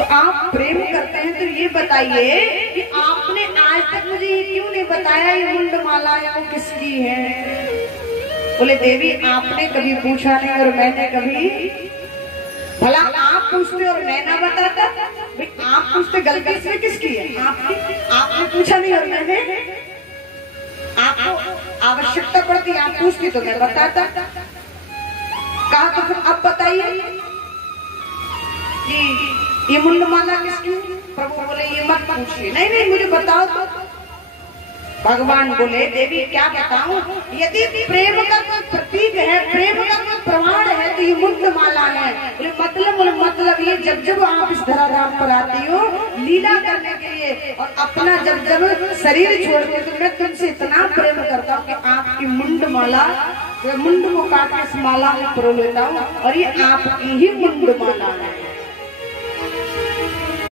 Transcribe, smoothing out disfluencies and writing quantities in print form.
तो आप प्रेम करते हैं तो ये बताइए कि आपने आज तक मुझे ये क्यों नहीं बताया ये मुंडमाला या वो किसकी है? बोले देवी आपने कभी पूछा नहीं और मैंने कभी, भला आप पूछते और मैं ना बताता? भाई आप पूछते गलती से किसकी है? आपने पूछा नहीं और मैंने, आपको आवश्यकता पड़ती आप पूछती तो मैं बताता। कहा तो फिर अब बताइए कि ये मुंडमाला किसकी? प्रभु बोले ये मत पूछिए। नहीं नहीं मुझे बताओ तो। भगवान बोले देवी क्या बताऊं, यदि प्रेम का कोई प्रतीक है, प्रेम का कोई प्रमाण है तो ये मुंडमाला है। बोले मतलब ये जब जब आप इस धराधाम पर आती हो लीला करने के लिए और अपना जब जब शरीर छोड़ते हो तो मैं तुमसे इतना प्रेम करता हूँ कि आपकी मुंडमाला, मुंड को काट के इस माला में परो लेता हूँ और ये आपकी ही मुंडमाला है।